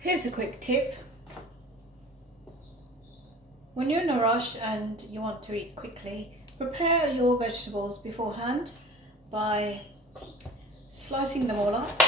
Here's a quick tip. When you're in a rush and you want to eat quickly, prepare your vegetables beforehand by slicing them all up.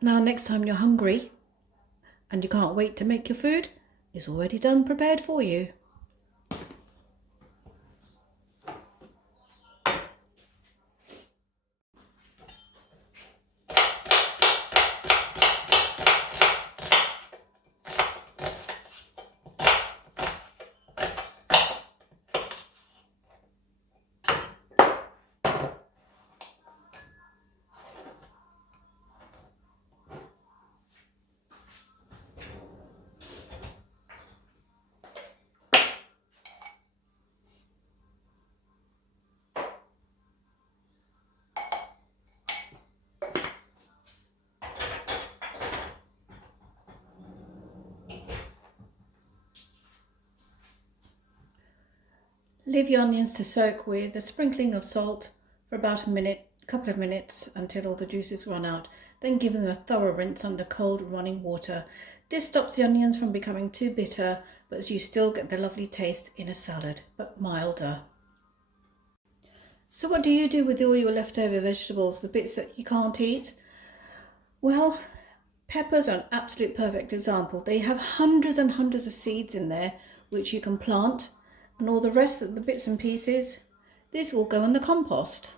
Now next time you're hungry and you can't wait to make your food, it's already done, prepared for you. Leave your onions to soak with a sprinkling of salt for about a couple of minutes until all the juices run out. Then give them a thorough rinse under cold running water. This stops the onions from becoming too bitter, but you still get the lovely taste in a salad, but milder. So what do you do with all your leftover vegetables, the bits that you can't eat? Well, peppers are an absolute perfect example. They have hundreds and hundreds of seeds in there which you can plant, and all the rest of the bits and pieces, these will go in the compost.